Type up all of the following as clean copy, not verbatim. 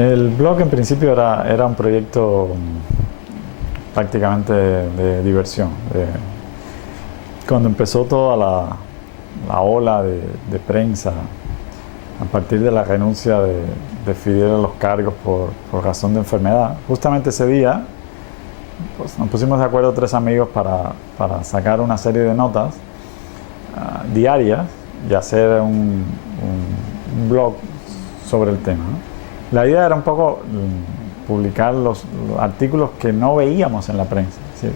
El blog en principio era un proyecto prácticamente de diversión. Cuando empezó toda la ola de prensa, a partir de la renuncia de Fidel a los cargos por razón de enfermedad, justamente ese día pues, nos pusimos de acuerdo tres amigos para sacar una serie de notas diarias y hacer un blog sobre el tema, ¿no? La idea era un poco publicar los artículos que no veíamos en la prensa. ¿Sí?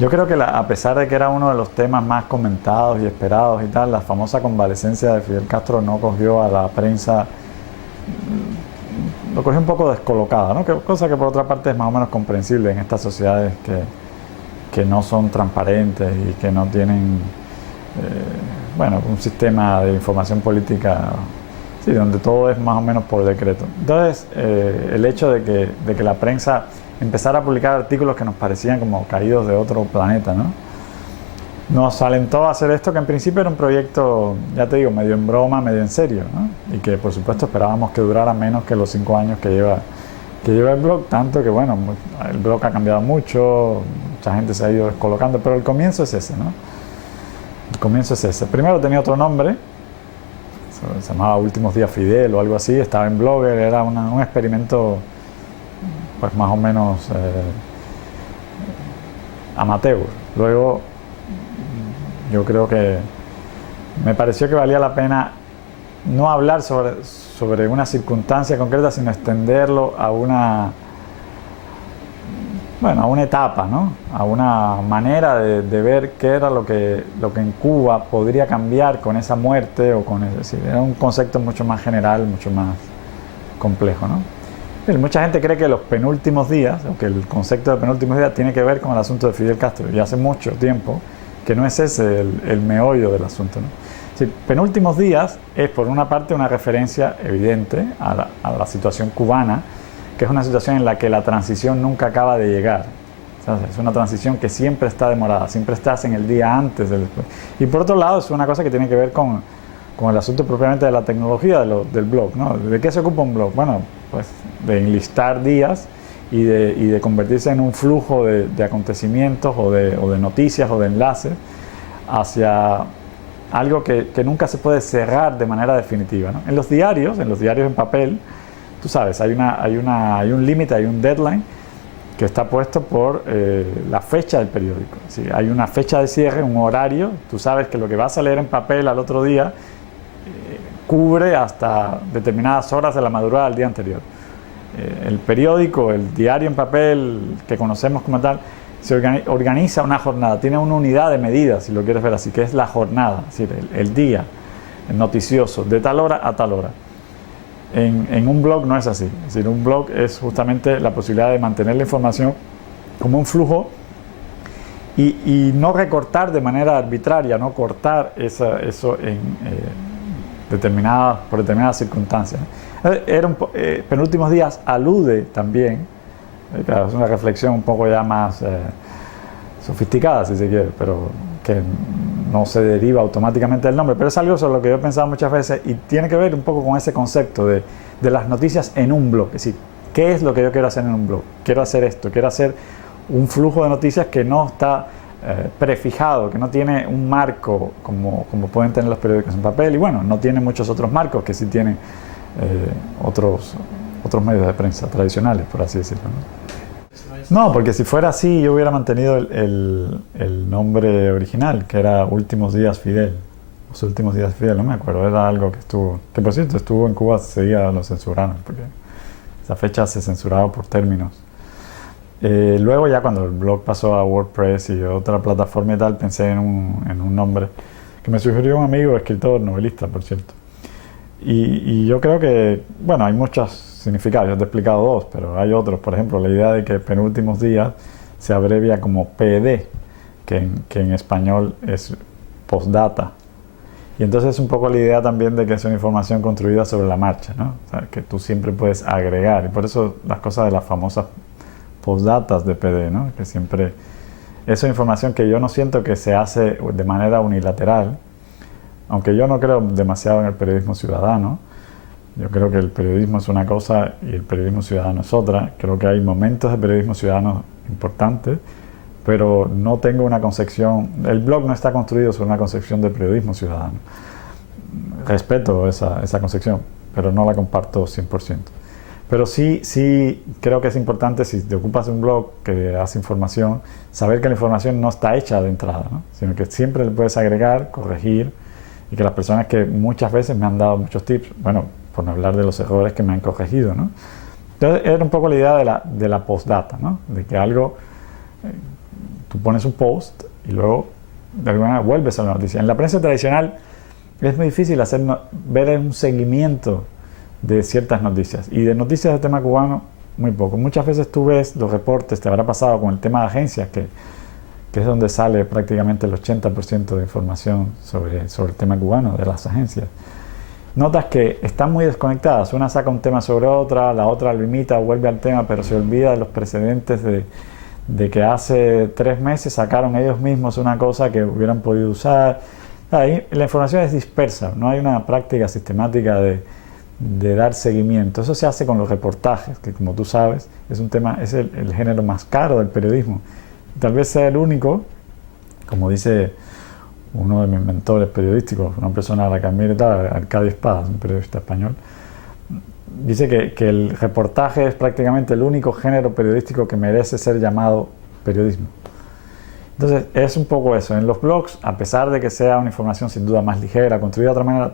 Yo creo que a pesar de que era uno de los temas más comentados y esperados y tal, la famosa convalecencia de Fidel Castro no cogió a la prensa, lo cogió un poco descolocada, ¿no? Cosa que por otra parte es más o menos comprensible en estas sociedades que no son transparentes y que no tienen un sistema de información política, sí, donde todo es más o menos por decreto. Entonces, el hecho de que la prensa empezara a publicar artículos que nos parecían como caídos de otro planeta, ¿no? Nos alentó a hacer esto, que en principio era un proyecto, ya te digo, medio en broma, medio en serio, ¿no? Y que por supuesto esperábamos que durara menos que los 5 años que lleva el blog, tanto que bueno, el blog ha cambiado mucho, mucha gente se ha ido descolocando, pero el comienzo es ese, ¿no? El comienzo es ese. Primero tenía otro nombre, se llamaba Últimos Días Fidel o algo así, estaba en Blogger, era un experimento pues más o menos amateur. Luego yo creo que me pareció que valía la pena no hablar sobre una circunstancia concreta, sino extenderlo a una etapa, ¿no? A una manera de ver qué era lo que en Cuba podría cambiar con esa muerte o con es decir, era un concepto mucho más general, mucho más complejo, ¿no? Mucha gente cree que los penúltimos días, o que el concepto de penúltimos días tiene que ver con el asunto de Fidel Castro, y hace mucho tiempo que no es ese el meollo del asunto, ¿no? Sí, penúltimos días es por una parte una referencia evidente a la situación cubana, que es una situación en la que la transición nunca acaba de llegar. ¿Sabes? Es una transición que siempre está demorada, siempre estás en el día antes del después. Y por otro lado es una cosa que tiene que ver con el asunto propiamente de la tecnología del blog, ¿no? ¿De qué se ocupa un blog? Bueno, pues de enlistar días y de convertirse en un flujo de acontecimientos o de noticias o de enlaces hacia algo que nunca se puede cerrar de manera definitiva, ¿no? En los diarios en papel, tú sabes, hay un límite, hay un deadline que está puesto por la fecha del periódico. ¿Sí? Hay una fecha de cierre, un horario, tú sabes que lo que vas a leer en papel al otro día cubre hasta determinadas horas de la madrugada del día anterior. El periódico, el diario en papel que conocemos como tal, se organiza una jornada, tiene una unidad de medida, si lo quieres ver así, que es la jornada, es decir, el día noticioso, de tal hora a tal hora. En un blog no es así, es decir, un blog es justamente la posibilidad de mantener la información como un flujo y no recortar de manera arbitraria, no cortar eso por determinadas circunstancias. Penúltimos días alude también, claro, es una reflexión un poco ya más sofisticada si se quiere, pero que no se deriva automáticamente del nombre, pero es algo sobre lo que yo he pensado muchas veces y tiene que ver un poco con ese concepto de las noticias en un blog. Es decir, ¿qué es lo que yo quiero hacer en un blog? Quiero hacer esto, quiero hacer un flujo de noticias que no está prefijado, que no tiene un marco como pueden tener los periódicos en papel y bueno, no tiene muchos otros marcos que sí tienen otros medios de prensa tradicionales, por así decirlo, ¿no? No, porque si fuera así yo hubiera mantenido el nombre original, que era Últimos Días Fidel. Los Últimos Días Fidel, no me acuerdo, era algo que por cierto estuvo en Cuba, seguía lo censuraron, porque esa fecha se censuraba por términos. Luego ya cuando el blog pasó a WordPress y otra plataforma y tal, pensé en un nombre que me sugirió un amigo, escritor, novelista, por cierto. Y yo creo que, bueno, hay muchos significados, yo te he explicado dos, pero hay otros. Por ejemplo, la idea de que penúltimos días se abrevia como PD, que en español es postdata. Y entonces es un poco la idea también de que es una información construida sobre la marcha, ¿no? O sea, que tú siempre puedes agregar. Y por eso las cosas de las famosas postdatas de PD, ¿no? Que siempre es una información que yo no siento que se hace de manera unilateral, aunque yo no creo demasiado en el periodismo ciudadano, Yo creo que el periodismo es una cosa y el periodismo ciudadano es otra. Creo que hay momentos de periodismo ciudadano importantes, pero no tengo una concepción, el blog no está construido sobre una concepción de periodismo ciudadano. Respeto esa concepción, pero no la comparto 100%. Pero sí creo que es importante, si te ocupas de un blog que das información, saber que la información no está hecha de entrada, ¿no? Sino que siempre le puedes agregar, corregir, y que las personas que muchas veces me han dado muchos tips, bueno, por no hablar de los errores que me han corregido, ¿no? Entonces era un poco la idea de la postdata, ¿no? De que algo, tú pones un post y luego de alguna manera vuelves a la noticia. En la prensa tradicional es muy difícil ver un seguimiento de ciertas noticias, y de noticias del tema cubano muy poco. Muchas veces tú ves los reportes, te habrá pasado con el tema de agencias, que es donde sale prácticamente el 80% de información sobre el tema cubano de las agencias. Notas que están muy desconectadas, una saca un tema sobre otra, la otra lo imita, vuelve al tema, pero se olvida de los precedentes de que hace 3 meses sacaron ellos mismos una cosa que hubieran podido usar. Ahí la información es dispersa, no hay una práctica sistemática de dar seguimiento. Eso se hace con los reportajes, que como tú sabes es un tema, es el género más caro del periodismo. Tal vez sea el único, como dice uno de mis mentores periodísticos, una persona a la que admiro y tal, Arcadio Espadas, un periodista español, dice que el reportaje es prácticamente el único género periodístico que merece ser llamado periodismo. Entonces es un poco eso. En los blogs, a pesar de que sea una información sin duda más ligera, construida de otra manera,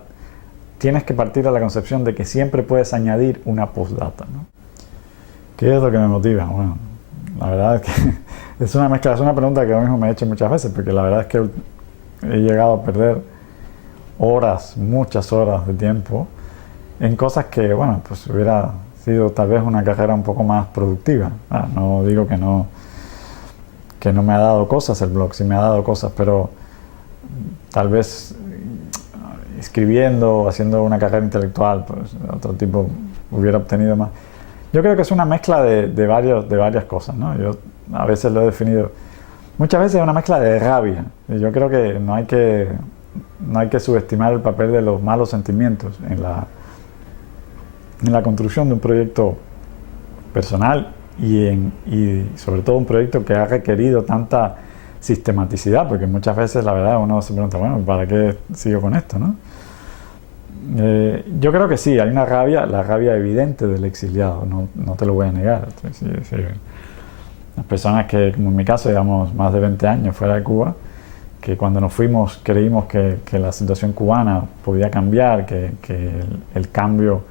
tienes que partir de la concepción de que siempre puedes añadir una postdata, ¿no? ¿Qué es lo que me motiva? Bueno, la verdad es que es una mezcla, es una pregunta que yo mismo me he hecho muchas veces, porque la verdad es que he llegado a perder horas, muchas horas de tiempo en cosas que, bueno, pues hubiera sido tal vez una carrera un poco más productiva. No digo que no me ha dado cosas el blog, sí me ha dado cosas, pero tal vez escribiendo, haciendo una carrera intelectual, pues otro tipo hubiera obtenido más. Yo creo que es una mezcla de varias cosas, ¿no? Yo a veces lo he definido, muchas veces es una mezcla de rabia. Y yo creo que no hay que subestimar el papel de los malos sentimientos en la construcción de un proyecto personal y sobre todo un proyecto que ha requerido tanta sistematicidad, porque muchas veces la verdad uno se pregunta, bueno, ¿para qué sigo con esto, no? Yo creo que sí, hay una rabia, la rabia evidente del exiliado, no te lo voy a negar. Sí. Las personas que, como en mi caso, llevamos más de 20 años fuera de Cuba, que cuando nos fuimos creímos que la situación cubana podía cambiar, que el cambio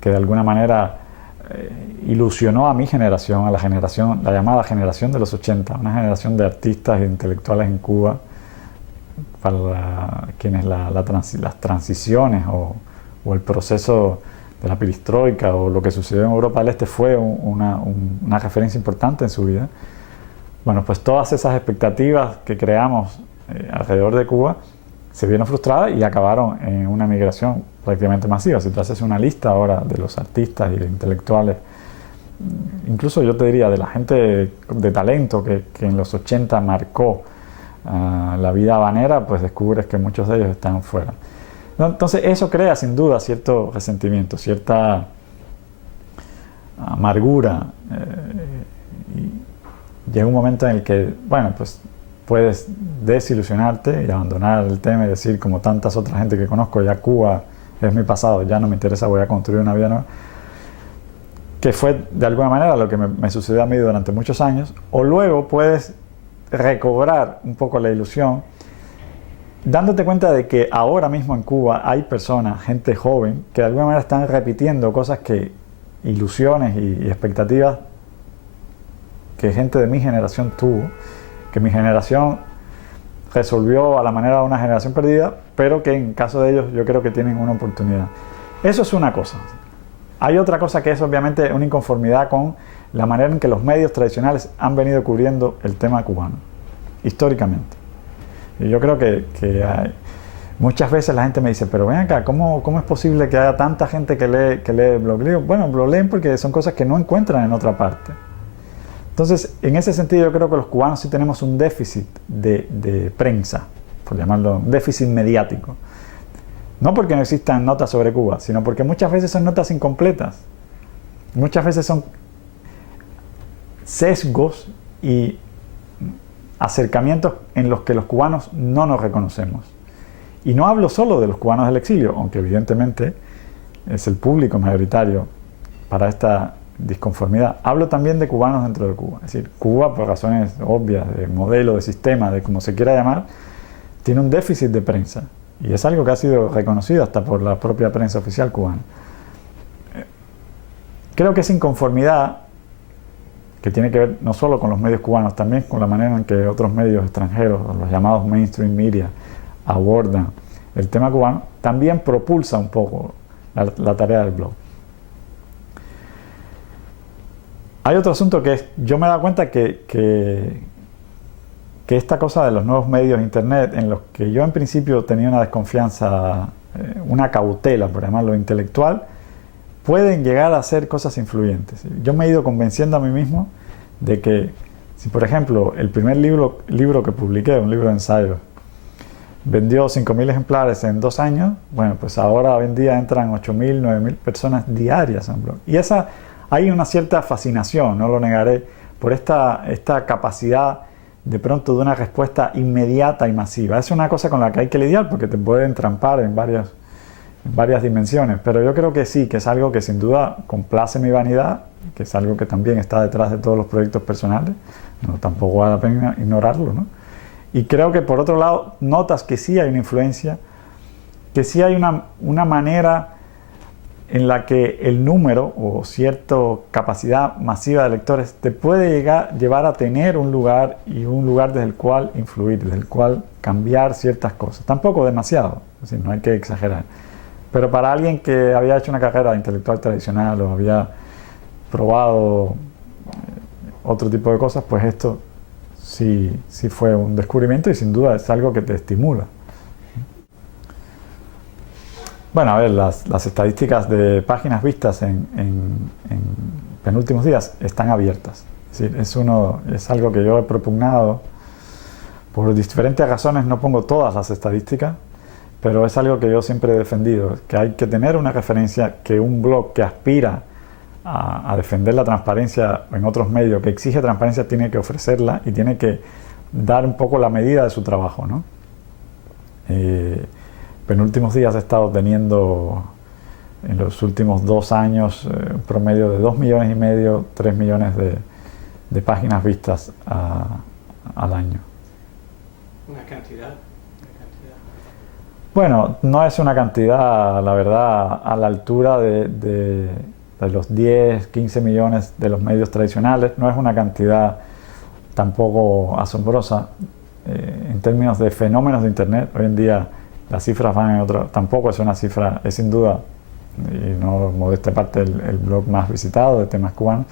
que de alguna manera ilusionó a mi generación, a la llamada generación de los 80, una generación de artistas e intelectuales en Cuba, para quienes las transiciones o el proceso de la perestroika o lo que sucedió en Europa del Este fue una referencia importante en su vida. Bueno, pues todas esas expectativas que creamos alrededor de Cuba se vieron frustradas y acabaron en una migración prácticamente masiva. Si tú haces una lista ahora de los artistas y de intelectuales, incluso yo te diría de la gente de talento que en los 80 marcó la vida habanera, pues descubres que muchos de ellos están fuera. Entonces eso crea sin duda cierto resentimiento, cierta amargura, y llega un momento en el que, bueno, pues puedes desilusionarte y abandonar el tema y decir, como tantas otras gente que conozco, ya Cuba es mi pasado, ya no me interesa, voy a construir una vida nueva, que fue de alguna manera lo que me sucedió a mí durante muchos años. O luego puedes recobrar un poco la ilusión dándote cuenta de que ahora mismo en Cuba hay personas, gente joven, que de alguna manera están repitiendo cosas ilusiones y expectativas que gente de mi generación tuvo, que mi generación resolvió a la manera de una generación perdida, pero que en caso de ellos yo creo que tienen una oportunidad. Eso es una cosa. Hay otra cosa que es obviamente una inconformidad con la manera en que los medios tradicionales han venido cubriendo el tema cubano, históricamente. Y yo creo que muchas veces la gente me dice, pero ven acá, ¿cómo es posible que haya tanta gente que lee blog? Le digo, bueno, lo leen porque son cosas que no encuentran en otra parte. Entonces, en ese sentido yo creo que los cubanos sí tenemos un déficit de prensa, por llamarlo, un déficit mediático. No porque no existan notas sobre Cuba, sino porque muchas veces son notas incompletas. Muchas veces son sesgos y acercamientos en los que los cubanos no nos reconocemos. Y no hablo solo de los cubanos del exilio, aunque evidentemente es el público mayoritario para esta disconformidad. Hablo también de cubanos dentro de Cuba. Es decir, Cuba, por razones obvias, de modelo, de sistema, de como se quiera llamar, tiene un déficit de prensa. Y es algo que ha sido reconocido hasta por la propia prensa oficial cubana. Creo que esa inconformidad, que tiene que ver no solo con los medios cubanos, también con la manera en que otros medios extranjeros, los llamados mainstream media, abordan el tema cubano, también propulsa un poco la tarea del blog. Hay otro asunto que es, yo me he dado cuenta que esta cosa de los nuevos medios de internet, en los que yo en principio tenía una desconfianza, una cautela, por llamarlo intelectual, pueden llegar a ser cosas influyentes. Yo me he ido convenciendo a mí mismo de que, si por ejemplo el primer libro que publiqué, un libro de ensayos, vendió 5.000 ejemplares en 2 años, bueno, pues ahora hoy en día entran 8.000, 9.000 personas diarias en el blog. Y hay una cierta fascinación, no lo negaré, por esta capacidad de pronto de una respuesta inmediata y masiva. Es una cosa con la que hay que lidiar porque te puede entrampar en varias dimensiones, pero yo creo que sí, que es algo que sin duda complace mi vanidad, que es algo que también está detrás de todos los proyectos personales, no, tampoco vale la pena ignorarlo, ¿no? Y creo que por otro lado notas que sí hay una influencia, que sí hay una manera en la que el número o cierta capacidad masiva de lectores te puede llevar a tener un lugar y un lugar desde el cual influir, desde el cual cambiar ciertas cosas. Tampoco demasiado, es decir, no hay que exagerar. Pero para alguien que había hecho una carrera intelectual tradicional o había probado otro tipo de cosas, pues esto sí fue un descubrimiento y sin duda es algo que te estimula. Bueno, a ver, las estadísticas de páginas vistas en penúltimos días están abiertas. Es decir, es algo que yo he propugnado. Por diferentes razones no pongo todas las estadísticas, pero es algo que yo siempre he defendido, que hay que tener una referencia, que un blog que aspira a defender la transparencia en otros medios, que exige transparencia, tiene que ofrecerla y tiene que dar un poco la medida de su trabajo, ¿no? Penúltimos días he estado teniendo en los últimos 2 años un promedio de 2,5 millones, 3 millones de páginas vistas al año. Una cantidad. Bueno, no es una cantidad, la verdad, a la altura de los 10, 15 millones de los medios tradicionales. No es una cantidad tampoco asombrosa en términos de fenómenos de Internet. Hoy en día las cifras van en otro. Tampoco es una cifra, es sin duda, y no modesta parte, el blog más visitado de temas cubanos.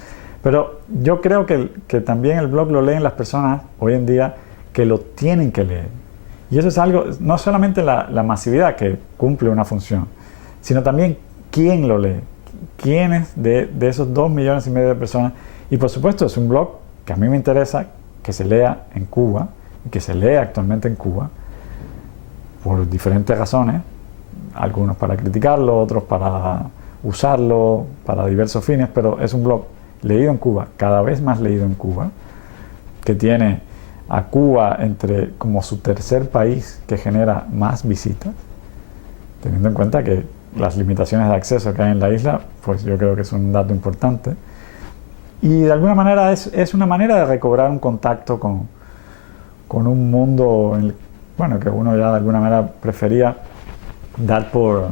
Pero yo creo que también el blog lo leen las personas hoy en día que lo tienen que leer. Y eso es algo, no solamente la masividad que cumple una función, sino también quién lo lee, quiénes de esos 2,5 millones de personas. Y por supuesto es un blog que a mí me interesa que se lea en Cuba y que se lea actualmente en Cuba por diferentes razones, algunos para criticarlo, otros para usarlo para diversos fines, pero es un blog leído en Cuba, cada vez más leído en Cuba, que tiene a Cuba como su tercer país que genera más visitas, teniendo en cuenta que las limitaciones de acceso que hay en la isla, pues yo creo que es un dato importante. Y de alguna manera es una manera de recobrar un contacto con un mundo que uno ya de alguna manera prefería dar por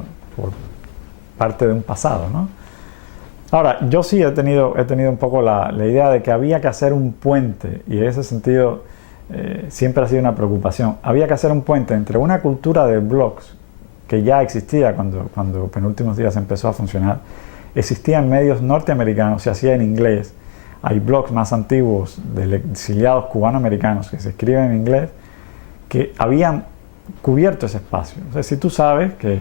parte de un pasado, ¿no? Ahora, yo sí he tenido un poco la idea de que había que hacer un puente, y en ese sentido siempre ha sido una preocupación. Había que hacer un puente entre una cultura de blogs que ya existía cuando Penúltimos Días empezó a funcionar. Existían medios norteamericanos, se hacía en inglés. Hay blogs más antiguos de exiliados cubanoamericanos que se escriben en inglés que habían cubierto ese espacio. O sea, si tú sabes que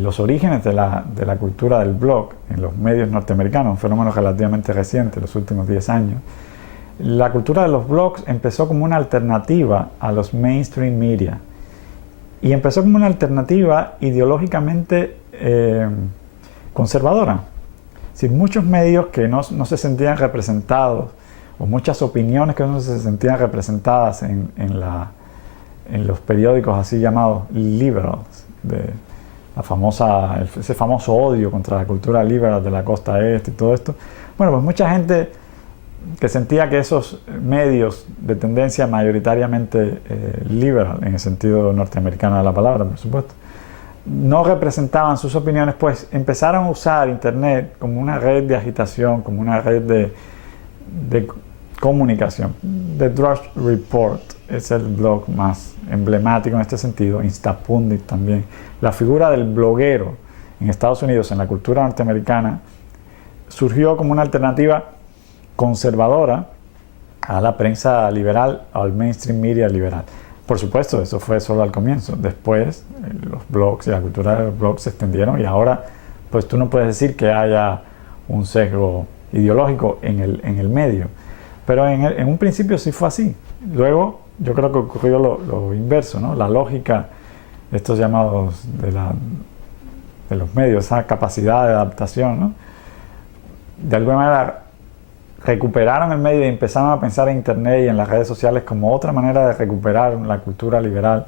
los orígenes de la cultura del blog en los medios norteamericanos, un fenómeno relativamente reciente, los últimos 10 años, la cultura de los blogs empezó como una alternativa a los mainstream media y empezó como una alternativa ideológicamente conservadora. Es decir, muchos medios que no se sentían representados, o muchas opiniones que no se sentían representadas en los periódicos así llamados liberals, ese famoso odio contra la cultura liberal de la costa este y todo esto. Bueno, pues mucha gente que sentía que esos medios de tendencia mayoritariamente liberal, en el sentido norteamericano de la palabra, por supuesto, no representaban sus opiniones, pues empezaron a usar Internet como una red de agitación, como una red de comunicación. The Drudge Report es el blog más emblemático en este sentido, Instapundit también. La figura del bloguero en Estados Unidos, en la cultura norteamericana, surgió como una alternativa conservadora a la prensa liberal, al mainstream media liberal. Por supuesto, eso fue solo al comienzo. Después, los blogs y la cultura de los blogs se extendieron y ahora, pues tú no puedes decir que haya un sesgo ideológico en el medio. Pero en un principio sí fue así. Luego, yo creo que ocurrió lo inverso, ¿no? La lógica, estos llamados de los medios, esa capacidad de adaptación, ¿no? De alguna manera recuperaron el medio y empezaron a pensar en Internet y en las redes sociales como otra manera de recuperar la cultura liberal,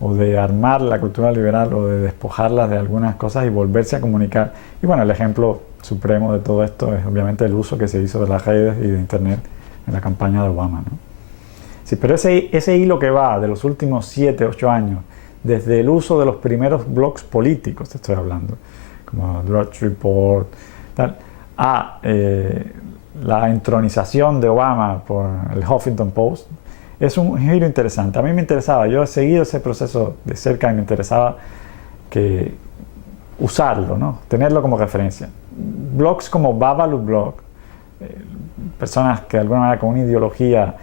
o de armar la cultura liberal, o de despojarlas de algunas cosas y volverse a comunicar. Y bueno, el ejemplo supremo de todo esto es obviamente el uso que se hizo de las redes y de Internet en la campaña de Obama, ¿no? Sí, pero ese hilo que va de los últimos 7, 8 años, desde el uso de los primeros blogs políticos, te estoy hablando, como Drudge Report, tal, a la entronización de Obama por el Huffington Post, es un giro interesante. A mí me interesaba, yo he seguido ese proceso de cerca y me interesaba usarlo, ¿no? Tenerlo como referencia. Blogs como Babalu Blog, personas que de alguna manera con una ideología,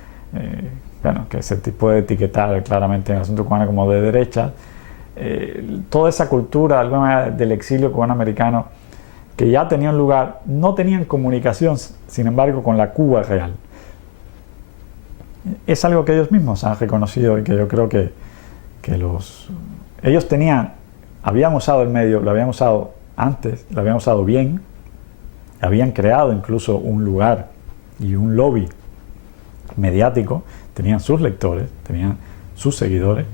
que se puede etiquetar claramente en el asunto cubano como de derecha, toda esa cultura de alguna manera del exilio cubano-americano, que ya tenían lugar, no tenían comunicación, sin embargo, con la Cuba real. Es algo que ellos mismos han reconocido y que yo creo que ellos habían usado el medio, lo habían usado antes, lo habían usado bien, habían creado incluso un lugar y un lobby mediático, tenían sus lectores, tenían sus seguidores,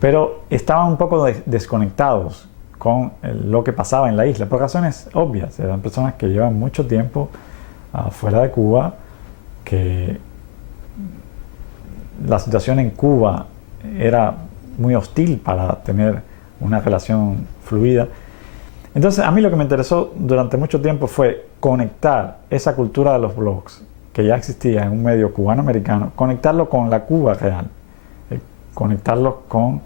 pero estaban un poco desconectados con lo que pasaba en la isla, por razones obvias. Eran personas que llevan mucho tiempo fuera de Cuba, que la situación en Cuba era muy hostil para tener una relación fluida. Entonces, a mí lo que me interesó durante mucho tiempo fue conectar esa cultura de los blogs, que ya existía en un medio cubano-americano, conectarlo con la Cuba real, conectarlo con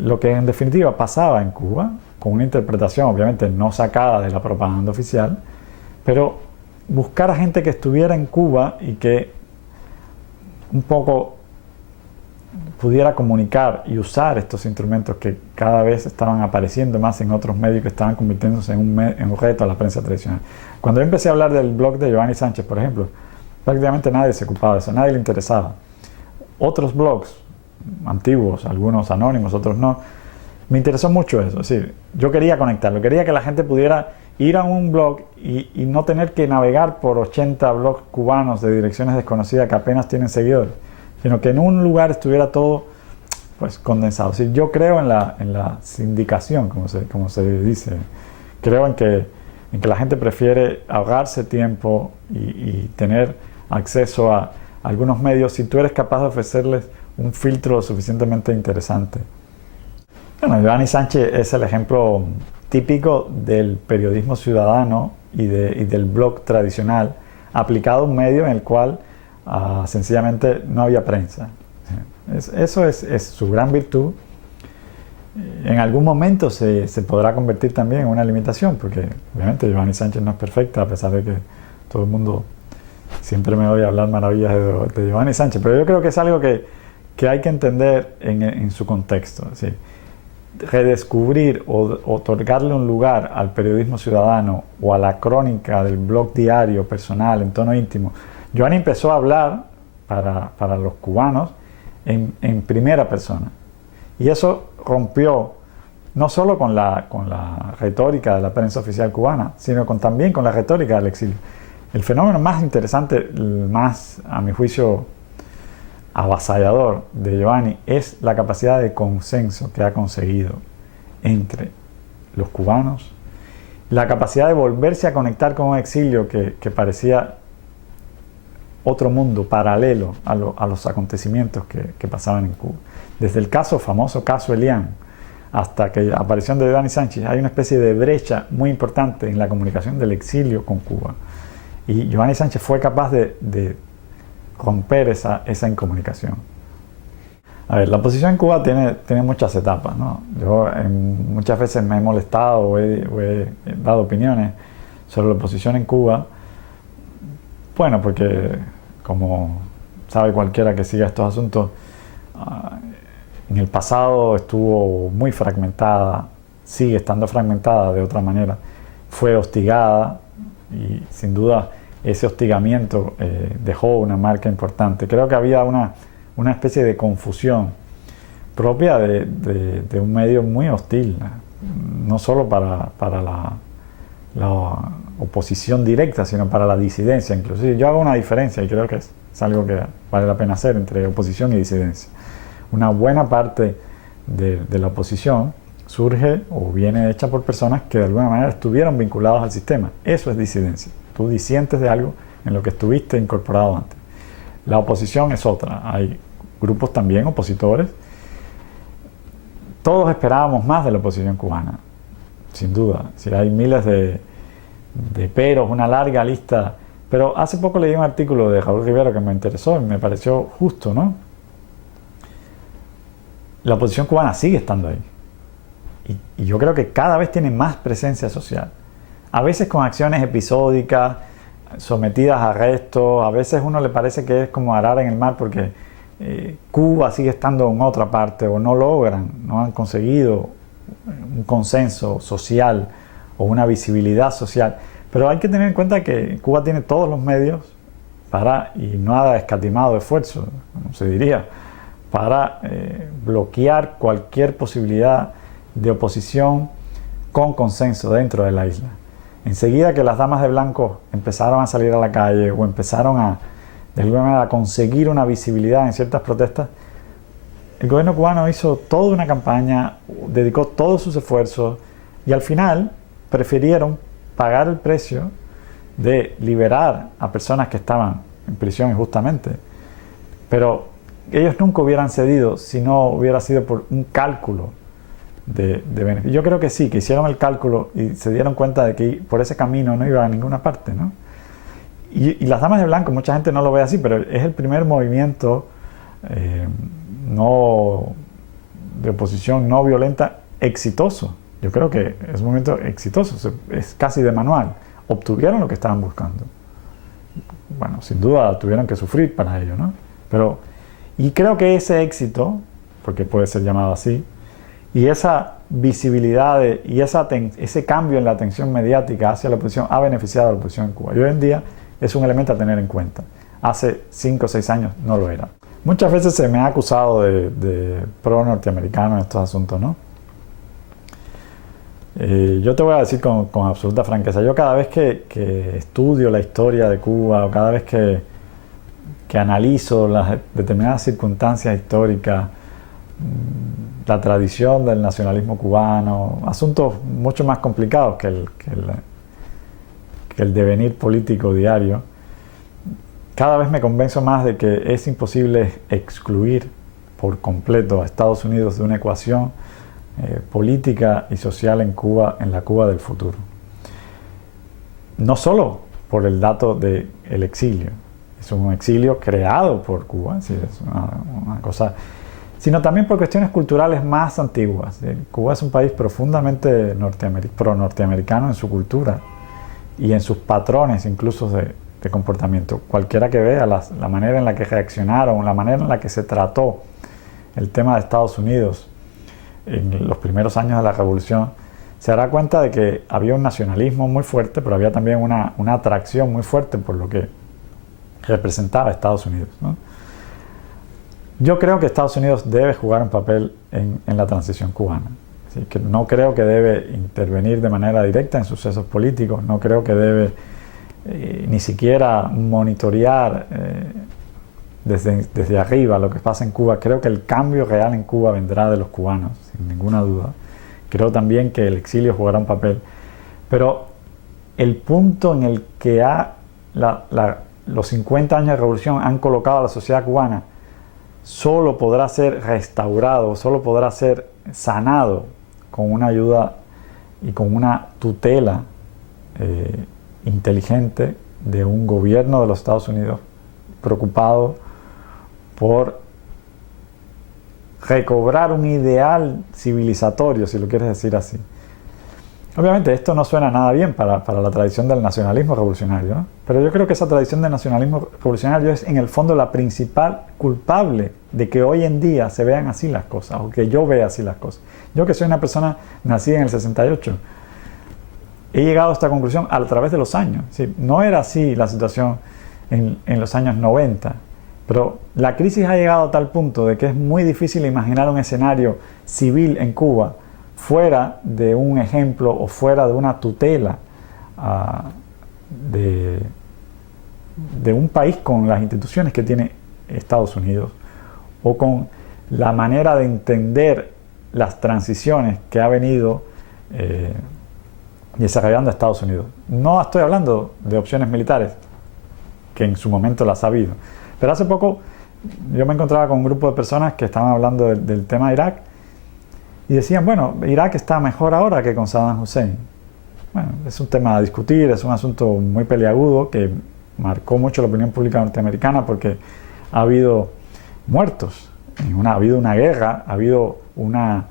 lo que en definitiva pasaba en Cuba, con una interpretación obviamente no sacada de la propaganda oficial, pero buscar a gente que estuviera en Cuba y que un poco pudiera comunicar y usar estos instrumentos que cada vez estaban apareciendo más en otros medios, que estaban convirtiéndose en un reto a la prensa tradicional. Cuando yo empecé a hablar del blog de Giovanni Sánchez, por ejemplo, prácticamente nadie se ocupaba de eso, nadie le interesaba. Otros blogs antiguos, algunos anónimos, otros no, me interesó mucho eso. Es decir, yo quería conectarlo, quería que la gente pudiera ir a un blog y no tener que navegar por 80 blogs cubanos de direcciones desconocidas que apenas tienen seguidores, sino que en un lugar estuviera todo pues condensado. Es decir, yo creo en la sindicación, como se dice. Creo en que la gente prefiere ahorrarse tiempo y tener acceso a algunos medios si tú eres capaz de ofrecerles un filtro suficientemente interesante. Bueno, Giovanni Sánchez es el ejemplo típico del periodismo ciudadano y del blog tradicional aplicado a un medio en el cual sencillamente no había prensa. Eso es su gran virtud. En algún momento se podrá convertir también en una limitación, porque obviamente Giovanni Sánchez no es perfecta, a pesar de que todo el mundo siempre me oye hablar maravillas de Giovanni Sánchez, pero yo creo que es algo que hay que entender en su contexto. ¿Sí? Redescubrir o otorgarle un lugar al periodismo ciudadano o a la crónica del blog diario personal en tono íntimo. Giovanni empezó a hablar para los cubanos en primera persona Y eso rompió no solo con la retórica de la prensa oficial cubana, sino también con la retórica del exilio. El fenómeno más interesante, más, a mi juicio, avasallador de Giovanni es la capacidad de consenso que ha conseguido entre los cubanos, la capacidad de volverse a conectar con un exilio que parecía otro mundo paralelo a los acontecimientos que pasaban en Cuba. Desde el famoso caso Elián, hasta que la aparición de Giovanni Sánchez, hay una especie de brecha muy importante en la comunicación del exilio con Cuba. Y Giovanni Sánchez fue capaz de romper esa incomunicación. A ver, la oposición en Cuba tiene muchas etapas, ¿no? Yo muchas veces me he molestado o he dado opiniones sobre la oposición en Cuba. Bueno, porque como sabe cualquiera que siga estos asuntos, en el pasado estuvo muy fragmentada, sigue estando fragmentada de otra manera, fue hostigada y sin duda ese hostigamiento dejó una marca importante. Creo que había una especie de confusión propia de un medio muy hostil, no solo para la oposición directa, sino para la disidencia. Inclusive yo hago una diferencia y creo que es algo que vale la pena hacer entre oposición y disidencia. Una buena parte de la oposición surge o viene hecha por personas que de alguna manera estuvieron vinculados al sistema. Eso es disidencia. Tú disientes de algo en lo que estuviste incorporado antes. La oposición es otra. Hay grupos también opositores. Todos esperábamos más de la oposición cubana, sin duda. Si hay miles de peros, una larga lista. Pero hace poco leí un artículo de Raúl Rivero que me interesó y me pareció justo, ¿no? La oposición cubana sigue estando ahí. Y yo creo que cada vez tiene más presencia social. A veces con acciones episódicas, sometidas a arrestos, a veces uno le parece que es como arar en el mar porque Cuba sigue estando en otra parte o no han conseguido un consenso social o una visibilidad social. Pero hay que tener en cuenta que Cuba tiene todos los medios y no ha escatimado esfuerzo, como se diría, para bloquear cualquier posibilidad de oposición con consenso dentro de la isla. Enseguida que las damas de blanco empezaron a salir a la calle o empezaron de alguna manera a conseguir una visibilidad en ciertas protestas, el gobierno cubano hizo toda una campaña, dedicó todos sus esfuerzos y al final prefirieron pagar el precio de liberar a personas que estaban en prisión injustamente. Pero ellos nunca hubieran cedido si no hubiera sido por un cálculo de beneficio. Yo creo que sí, que hicieron el cálculo y se dieron cuenta de que por ese camino no iba a ninguna parte, ¿no? Y las damas de blanco, mucha gente no lo ve así, pero es el primer movimiento de oposición no violenta exitoso. Yo creo que es un movimiento exitoso, es casi de manual. Obtuvieron lo que estaban buscando. Bueno, sin duda tuvieron que sufrir para ello, ¿no? Y creo que ese éxito, porque puede ser llamado así, y esa visibilidad y ese cambio en la atención mediática hacia la oposición ha beneficiado a la oposición en Cuba. Y hoy en día es un elemento a tener en cuenta. Hace 5 o 6 años no lo era. Muchas veces se me ha acusado de pro-norteamericano en estos asuntos, ¿no? Yo te voy a decir con absoluta franqueza, yo cada vez que estudio la historia de Cuba o cada vez que analizo las determinadas circunstancias históricas, la tradición del nacionalismo cubano, asuntos mucho más complicados que el devenir político diario, cada vez me convenzo más de que es imposible excluir por completo a Estados Unidos de una ecuación política y social en Cuba, en la Cuba del futuro. No solo por el dato del exilio, es un exilio creado por Cuba, ¿sí? Es una cosa, sino también por cuestiones culturales más antiguas. Cuba es un país profundamente pro-norteamericano en su cultura y en sus patrones incluso de comportamiento. Cualquiera que vea la manera en la que reaccionaron, la manera en la que se trató el tema de Estados Unidos en los primeros años de la Revolución, se dará cuenta de que había un nacionalismo muy fuerte, pero había también una atracción muy fuerte por lo que representaba Estados Unidos, ¿no? Yo creo que Estados Unidos debe jugar un papel en la transición cubana. Así que no creo que debe intervenir de manera directa en sucesos políticos, no creo que debe ni siquiera monitorear desde arriba lo que pasa en Cuba. Creo que el cambio real en Cuba vendrá de los cubanos, sin ninguna duda. Creo también que el exilio jugará un papel. Pero el punto en el que los 50 años de revolución han colocado a la sociedad cubana solo podrá ser restaurado, solo podrá ser sanado con una ayuda y con una tutela inteligente de un gobierno de los Estados Unidos preocupado por recobrar un ideal civilizatorio, si lo quieres decir así. Obviamente esto no suena nada bien para la tradición del nacionalismo revolucionario, ¿no? Pero yo creo que esa tradición del nacionalismo revolucionario es en el fondo la principal culpable de que hoy en día se vean así las cosas, o que yo vea así las cosas. Yo que soy una persona nacida en el 68, he llegado a esta conclusión a través de los años. ¿Sí? No era así la situación en los años 90, pero la crisis ha llegado a tal punto de que es muy difícil imaginar un escenario civil en Cuba fuera de un ejemplo o fuera de una tutela de un país con las instituciones que tiene Estados Unidos o con la manera de entender las transiciones que ha venido desarrollando Estados Unidos. No estoy hablando de opciones militares, que en su momento las ha habido, pero hace poco yo me encontraba con un grupo de personas que estaban hablando del tema de Irak y decían, bueno, Irak está mejor ahora que con Saddam Hussein. Bueno, es un tema a discutir, es un asunto muy peliagudo que marcó mucho la opinión pública norteamericana porque ha habido muertos, ha habido una guerra, ha habido una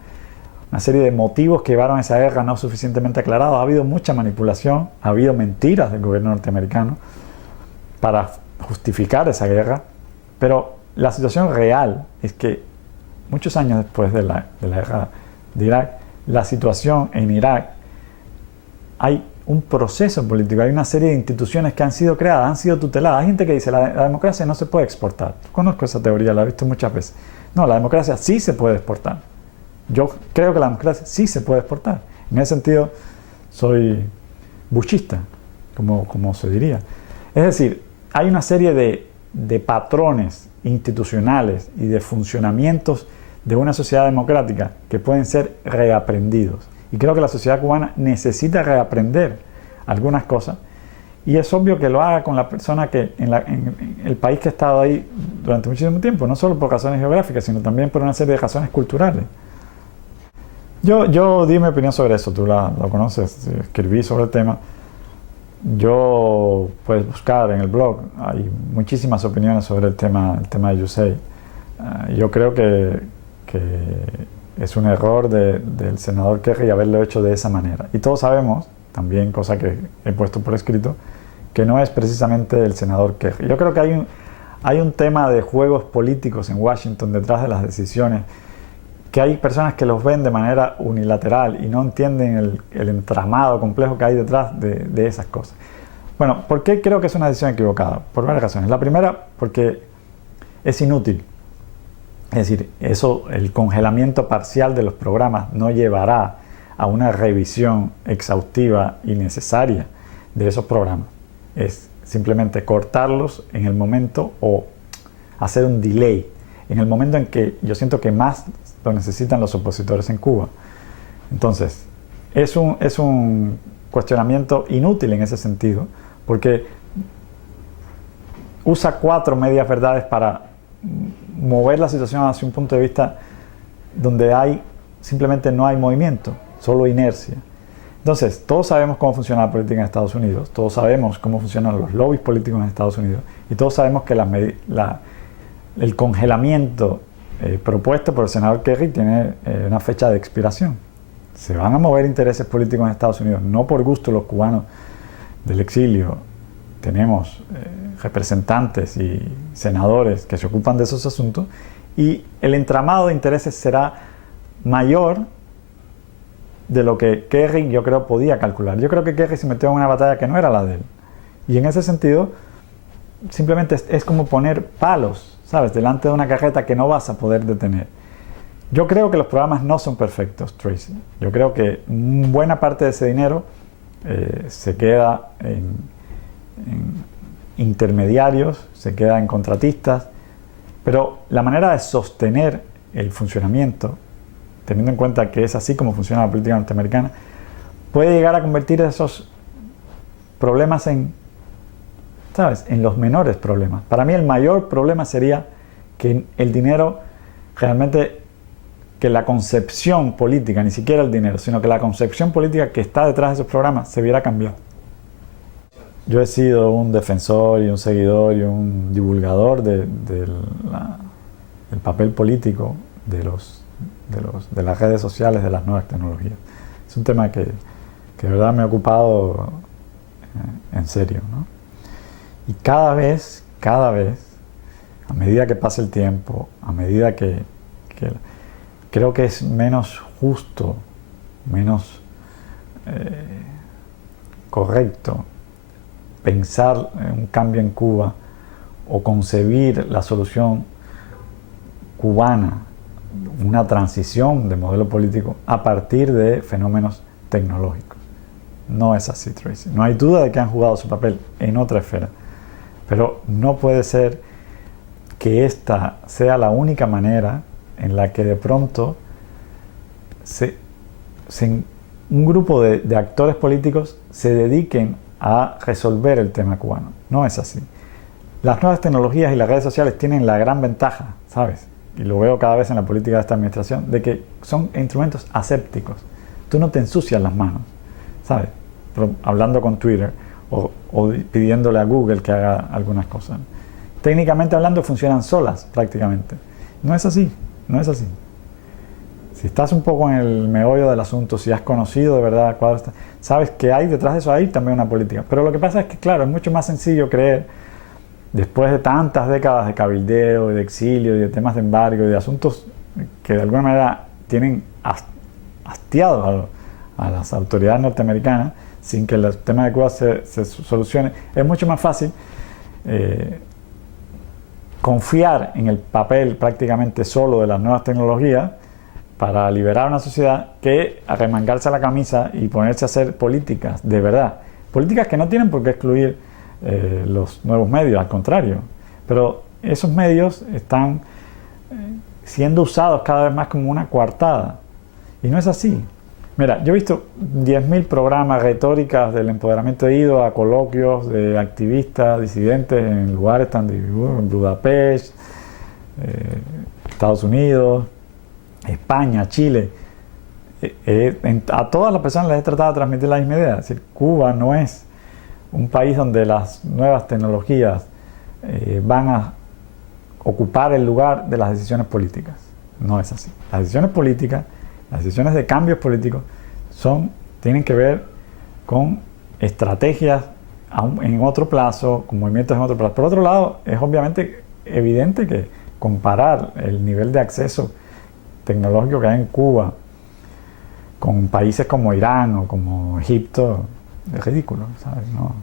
serie de motivos que llevaron a esa guerra no suficientemente aclarados, ha habido mucha manipulación, ha habido mentiras del gobierno norteamericano para justificar esa guerra, pero la situación real es que muchos años después de la guerra de Irak, la situación en Irak, hay un proceso político, hay una serie de instituciones que han sido creadas, han sido tuteladas. Hay gente que dice la democracia no se puede exportar. Conozco esa teoría, la he visto muchas veces. No, la democracia sí se puede exportar. Yo creo que la democracia sí se puede exportar. En ese sentido, soy bushista, como se diría. Es decir, hay una serie de patrones institucionales y de funcionamientos de una sociedad democrática que pueden ser reaprendidos. Y creo que la sociedad cubana necesita reaprender algunas cosas. Y es obvio que lo haga con la persona que en el país que ha estado ahí durante muchísimo tiempo, no solo por razones geográficas, sino también por una serie de razones culturales. Yo di mi opinión sobre eso, tú lo conoces, escribí sobre el tema. Yo puedes buscar en el blog, hay muchísimas opiniones sobre el tema de Yusei. Yo creo que es un error del senador Kerry haberlo hecho de esa manera. Y todos sabemos, también cosa que he puesto por escrito, que no es precisamente el senador Kerry. Yo creo que hay un tema de juegos políticos en Washington detrás de las decisiones, que hay personas que los ven de manera unilateral y no entienden el entramado complejo que hay detrás de esas cosas. Bueno, ¿por qué creo que es una decisión equivocada? Por varias razones. La primera, porque es inútil. Es decir, el congelamiento parcial de los programas no llevará a una revisión exhaustiva y necesaria de esos programas. Es simplemente cortarlos en el momento o hacer un delay en el momento en que yo siento que más lo necesitan los opositores en Cuba. Entonces, es un cuestionamiento inútil en ese sentido, porque usa 4 medias verdades para mover la situación hacia un punto de vista donde simplemente no hay movimiento, solo inercia. Entonces, todos sabemos cómo funciona la política en Estados Unidos, todos sabemos cómo funcionan los lobbies políticos en Estados Unidos, y todos sabemos que el congelamiento propuesto por el senador Kerry tiene una fecha de expiración. Se van a mover intereses políticos en Estados Unidos, no por gusto los cubanos del exilio. Tenemos representantes y senadores que se ocupan de esos asuntos y el entramado de intereses será mayor de lo que Kerry, yo creo, podía calcular. Yo creo que Kerry se metió en una batalla que no era la de él. Y en ese sentido, simplemente es como poner palos, ¿sabes?, delante de una carreta que no vas a poder detener. Yo creo que los programas no son perfectos, Tracy. Yo creo que buena parte de ese dinero se queda en intermediarios, se queda en contratistas, pero la manera de sostener el funcionamiento, teniendo en cuenta que es así como funciona la política norteamericana, puede llegar a convertir esos problemas en, ¿sabes?, en los menores problemas. Para mí el mayor problema sería que el dinero realmente, que la concepción política, ni siquiera el dinero, sino que la concepción política que está detrás de esos programas se viera cambiada. Yo he sido un defensor y un seguidor y un divulgador del papel político de las redes sociales, de las nuevas tecnologías. Es un tema que de verdad me ha ocupado en serio, ¿no? Y cada vez, a medida que pasa el tiempo, a medida que creo que es menos justo, menos correcto pensar en un cambio en Cuba o concebir la solución cubana, una transición de modelo político a partir de fenómenos tecnológicos. No es así, Tracy. No hay duda de que han jugado su papel en otra esfera, pero no puede ser que esta sea la única manera en la que de pronto un grupo de actores políticos se dediquen a resolver el tema cubano. No es así. Las nuevas tecnologías y las redes sociales tienen la gran ventaja, ¿sabes?, y lo veo cada vez en la política de esta administración, de que son instrumentos asépticos. Tú no te ensucias las manos, ¿sabes?, hablando con Twitter o pidiéndole a Google que haga algunas cosas. Técnicamente hablando funcionan solas prácticamente. No es así, no es así. Si estás un poco en el meollo del asunto, si has conocido de verdad cuál está, sabes que hay detrás de eso, hay también una política. Pero lo que pasa es que, claro, es mucho más sencillo creer, después de tantas décadas de cabildeo y de exilio y de temas de embargo y de asuntos que de alguna manera tienen hastiados a las autoridades norteamericanas, sin que el tema de Cuba se solucione, es mucho más fácil confiar en el papel prácticamente solo de las nuevas tecnologías para liberar una sociedad que arremangarse la camisa y ponerse a hacer políticas de verdad. Políticas que no tienen por qué excluir los nuevos medios, al contrario. Pero esos medios están siendo usados cada vez más como una coartada. Y no es así. Mira, yo he visto 10.000 programas retóricas del empoderamiento, he ido a coloquios de activistas, disidentes en lugares tan diversos, en Budapest, Estados Unidos, España, Chile. A todas las personas les he tratado de transmitir la misma idea. Es decir, Cuba no es un país donde las nuevas tecnologías van a ocupar el lugar de las decisiones políticas. No es así. Las decisiones políticas, las decisiones de cambios políticos tienen que ver con estrategias en otro plazo, con movimientos en otro plazo. Por otro lado, es obviamente evidente que comparar el nivel de acceso tecnológico que hay en Cuba con países como Irán o como Egipto es ridículo, ¿sabes? No.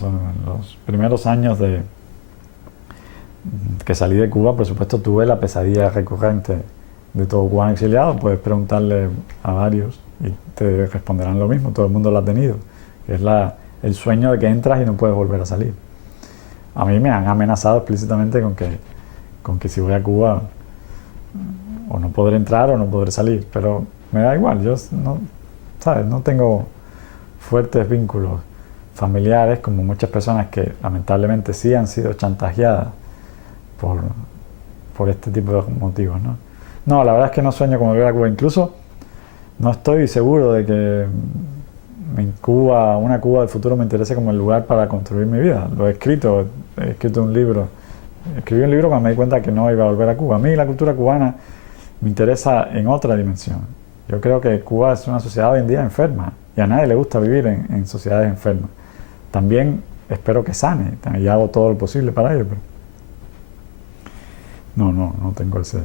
Son los primeros años que salí de Cuba, por supuesto, tuve la pesadilla recurrente de todo cubano exiliado. Puedes preguntarle a varios y te responderán lo mismo. Todo el mundo lo ha tenido, que es el sueño de que entras y no puedes volver a salir. A mí me han amenazado explícitamente con que si voy a Cuba o no podré entrar o no podré salir, pero me da igual. Yo no tengo fuertes vínculos familiares como muchas personas que lamentablemente sí han sido chantajeadas por este tipo de motivos, ¿no? No, la verdad es que no sueño con volver a Cuba. Incluso no estoy seguro de que una Cuba del futuro me interese como el lugar para construir mi vida. Lo he escrito un libro. Escribí un libro cuando me di cuenta que no iba a volver a Cuba. A mí la cultura cubana me interesa en otra dimensión. Yo creo que Cuba es una sociedad hoy en día enferma y a nadie le gusta vivir en sociedades enfermas. También espero que sane y hago todo lo posible para ello. Pero no tengo ese...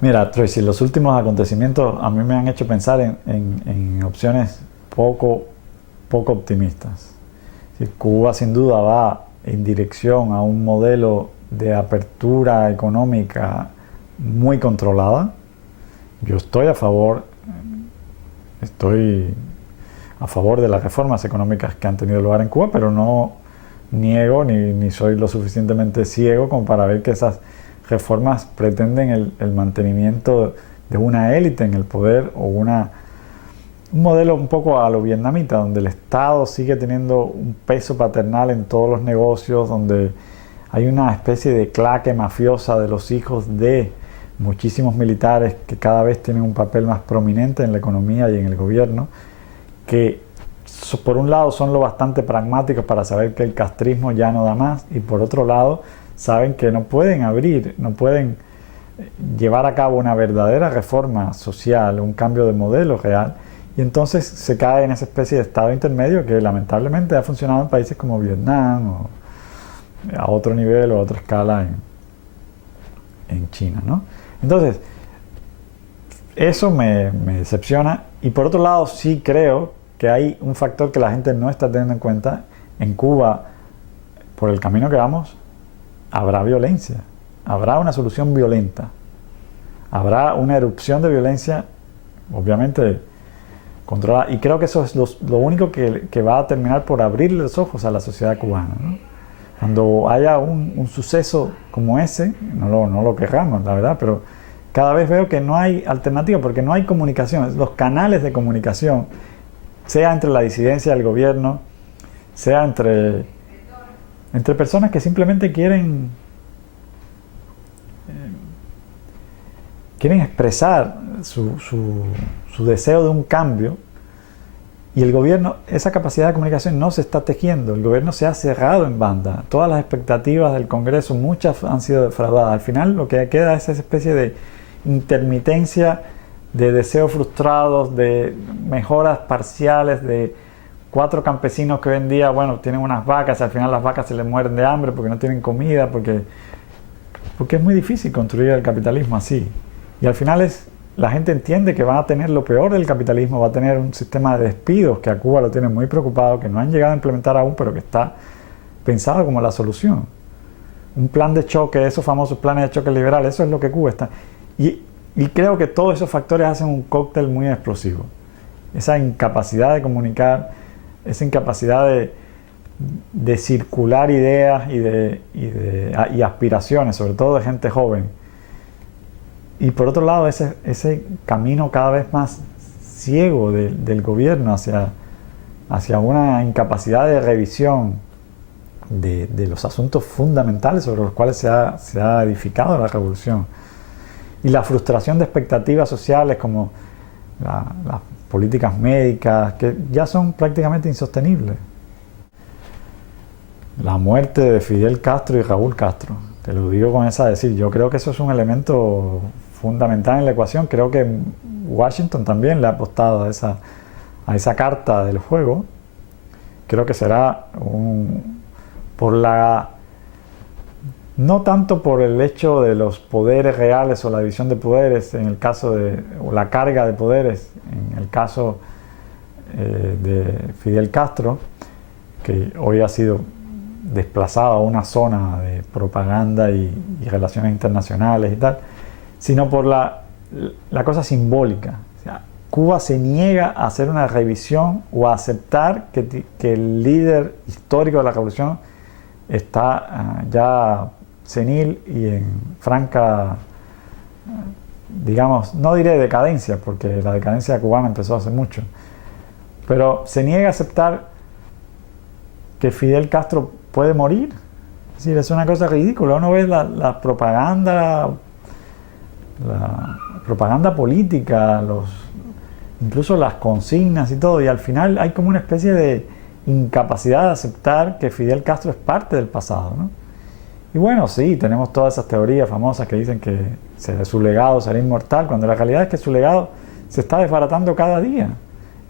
Mira, Tracy, los últimos acontecimientos a mí me han hecho pensar en opciones poco optimistas. Cuba sin duda va en dirección a un modelo de apertura económica muy controlada. Yo estoy a favor de las reformas económicas que han tenido lugar en Cuba, pero no niego ni soy lo suficientemente ciego como para ver que esas reformas pretenden el mantenimiento de una élite en el poder o un modelo un poco a lo vietnamita, donde el Estado sigue teniendo un peso paternal en todos los negocios, donde hay una especie de claque mafiosa de los hijos de muchísimos militares que cada vez tienen un papel más prominente en la economía y en el gobierno, que por un lado son lo bastante pragmáticos para saber que el castrismo ya no da más, y por otro lado saben que no pueden llevar a cabo una verdadera reforma social, un cambio de modelo real, y entonces se cae en esa especie de estado intermedio que lamentablemente ha funcionado en países como Vietnam o a otro nivel o a otra escala en China, ¿no? Entonces, eso me decepciona, y por otro lado sí creo que hay un factor que la gente no está teniendo en cuenta. En Cuba, por el camino que vamos, habrá violencia, habrá una solución violenta, habrá una erupción de violencia, obviamente controlada, y creo que eso es lo único que va a terminar por abrirle los ojos a la sociedad cubana, ¿no? Cuando haya un suceso como ese, no lo querramos, la verdad, pero cada vez veo que no hay alternativa, porque no hay comunicación. Los canales de comunicación, sea entre la disidencia del gobierno, sea entre personas que simplemente quieren expresar su deseo de un cambio, y el gobierno, esa capacidad de comunicación no se está tejiendo. El gobierno se ha cerrado en banda. Todas las expectativas del Congreso, muchas han sido defraudadas. Al final lo que queda es esa especie de intermitencia, de deseos frustrados, de mejoras parciales, de 4 campesinos que hoy en día, bueno, tienen unas vacas y al final las vacas se les mueren de hambre porque no tienen comida, porque es muy difícil construir el capitalismo así. Y al final la gente entiende que van a tener lo peor del capitalismo, va a tener un sistema de despidos que a Cuba lo tiene muy preocupado, que no han llegado a implementar aún, pero que está pensado como la solución. Un plan de choque, esos famosos planes de choque liberales, eso es lo que Cuba está. Y creo que todos esos factores hacen un cóctel muy explosivo. Esa incapacidad de comunicar, esa incapacidad de circular ideas y aspiraciones, sobre todo de gente joven. Y por otro lado, ese camino cada vez más ciego del gobierno hacia una incapacidad de revisión de los asuntos fundamentales sobre los cuales se ha edificado la revolución. Y la frustración de expectativas sociales como las políticas médicas, que ya son prácticamente insostenibles. La muerte de Fidel Castro y Raúl Castro, te lo digo con yo creo que eso es un elemento fundamental en la ecuación. Creo que Washington también le ha apostado a esa carta del juego. Creo que será no tanto por el hecho de los poderes reales o la división de poderes en el caso o la carga de poderes en el caso de Fidel Castro, que hoy ha sido desplazado a una zona de propaganda y relaciones internacionales y tal, sino por la cosa simbólica. O sea, Cuba se niega a hacer una revisión o a aceptar que el líder histórico de la revolución está ya senil y en franca, digamos, no diré decadencia, porque la decadencia cubana empezó hace mucho, pero se niega a aceptar que Fidel Castro puede morir. Es decir, es una cosa ridícula. Uno ve la propaganda política, incluso las consignas y todo, y al final hay como una especie de incapacidad de aceptar que Fidel Castro es parte del pasado, ¿no? Y bueno, sí, tenemos todas esas teorías famosas que dicen que su legado será inmortal, cuando la realidad es que su legado se está desbaratando cada día.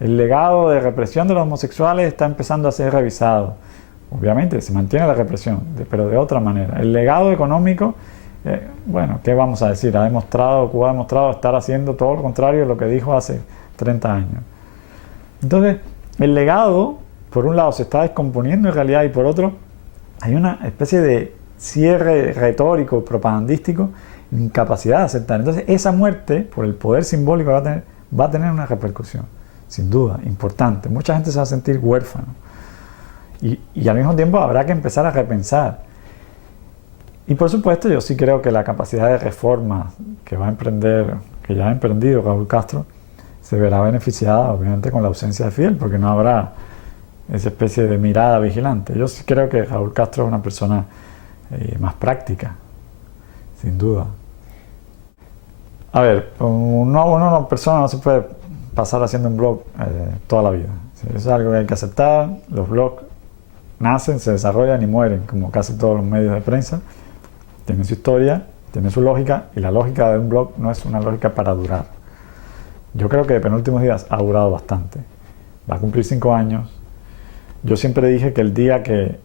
El legado de represión de los homosexuales está empezando a ser revisado. Obviamente se mantiene la represión, pero de otra manera. El legado económico, bueno, ¿qué vamos a decir? Cuba ha demostrado estar haciendo todo lo contrario de lo que dijo hace 30 años. Entonces, el legado por un lado se está descomponiendo en realidad y por otro hay una especie de cierre retórico, propagandístico, incapacidad de aceptar. Entonces esa muerte, por el poder simbólico que va a tener una repercusión, sin duda, importante. Mucha gente se va a sentir huérfano. Y al mismo tiempo habrá que empezar a repensar. Y por supuesto yo sí creo que la capacidad de reforma que va a emprender, que ya ha emprendido Raúl Castro, se verá beneficiada obviamente con la ausencia de Fidel, porque no habrá esa especie de mirada vigilante. Yo sí creo que Raúl Castro es una persona más práctica, sin duda. A ver, una persona no se puede pasar haciendo un blog toda la vida. Eso es algo que hay que aceptar. Los blogs nacen, se desarrollan y mueren, como casi todos los medios de prensa. Tienen su historia, tienen su lógica, y la lógica de un blog no es una lógica para durar. Yo creo que de Penúltimos Días ha durado bastante. Va a cumplir 5 años. Yo siempre dije que el día que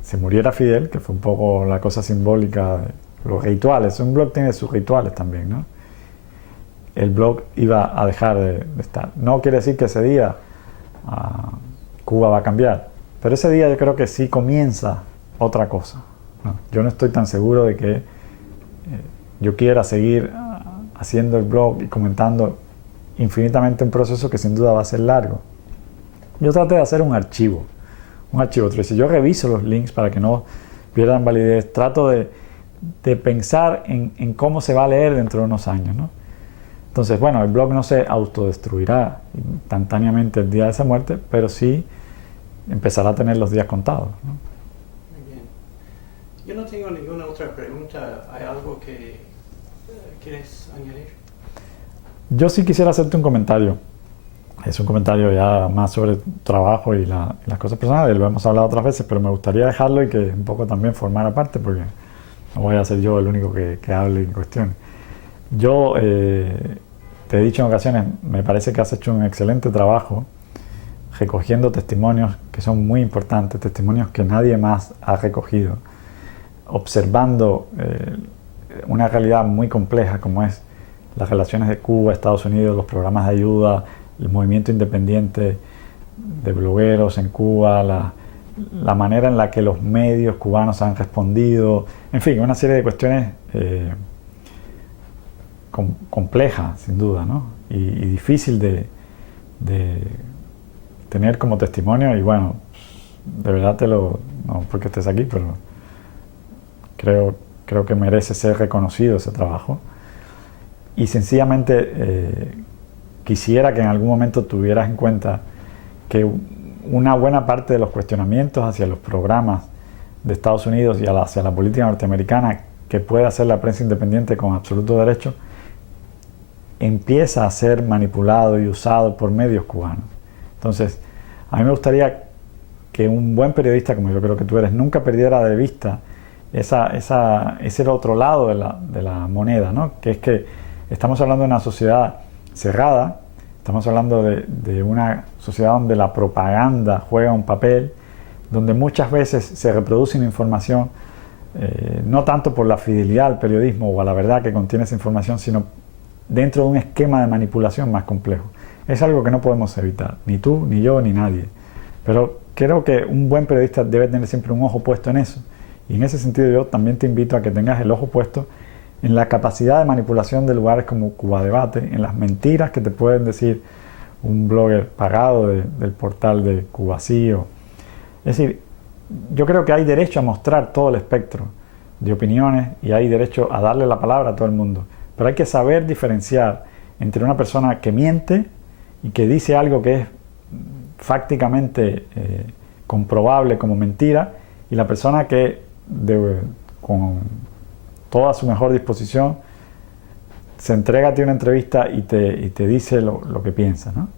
se muriera Fidel, que fue un poco la cosa simbólica de los rituales, un blog tiene sus rituales también, ¿no? El blog iba a dejar de estar. No quiere decir que ese día Cuba va a cambiar, pero ese día yo creo que sí comienza otra cosa, ¿no? Yo no estoy tan seguro de que yo quiera seguir haciendo el blog y comentando infinitamente un proceso que sin duda va a ser largo. Yo traté de hacer un archivo. Si yo reviso los links para que no pierdan validez, trato de pensar en cómo se va a leer dentro de unos años, ¿no? Entonces, bueno, el blog no se autodestruirá instantáneamente el día de esa muerte, pero sí empezará a tener los días contados, ¿no? Muy bien. Yo no tengo ninguna otra pregunta. ¿Hay algo que quieres añadir? Yo sí quisiera hacerte un comentario. Es un comentario ya más sobre tu trabajo y las cosas personales. Lo hemos hablado otras veces, pero me gustaría dejarlo y que un poco también formara parte, porque no voy a ser yo el único que hable en cuestión. Yo te he dicho en ocasiones, me parece que has hecho un excelente trabajo recogiendo testimonios que son muy importantes, testimonios que nadie más ha recogido, observando una realidad muy compleja como es las relaciones de Cuba, Estados Unidos, los programas de ayuda, el movimiento independiente de blogueros en Cuba, la manera en la que los medios cubanos han respondido, en fin, una serie de cuestiones complejas, sin duda, ¿no? Y difícil de tener como testimonio. Y bueno, de verdad no porque estés aquí, pero creo que merece ser reconocido ese trabajo. Y sencillamente quisiera que en algún momento tuvieras en cuenta que una buena parte de los cuestionamientos hacia los programas de Estados Unidos y hacia la política norteamericana que puede hacer la prensa independiente con absoluto derecho, empieza a ser manipulado y usado por medios cubanos. Entonces, a mí me gustaría que un buen periodista, como yo creo que tú eres, nunca perdiera de vista ese otro lado de la moneda, ¿no? Que es que estamos hablando de una sociedad cerrada, estamos hablando de una sociedad donde la propaganda juega un papel, donde muchas veces se reproduce una información, no tanto por la fidelidad al periodismo o a la verdad que contiene esa información, sino dentro de un esquema de manipulación más complejo. Es algo que no podemos evitar, ni tú, ni yo, ni nadie. Pero creo que un buen periodista debe tener siempre un ojo puesto en eso. Y en ese sentido yo también te invito a que tengas el ojo puesto en la capacidad de manipulación de lugares como Cuba Debate, en las mentiras que te pueden decir un blogger pagado del portal de Cubasí. Es decir, yo creo que hay derecho a mostrar todo el espectro de opiniones y hay derecho a darle la palabra a todo el mundo. Pero hay que saber diferenciar entre una persona que miente y que dice algo que es fácticamente comprobable como mentira, y la persona que con toda su mejor disposición se entrega a ti una entrevista y te dice lo que piensa, ¿no?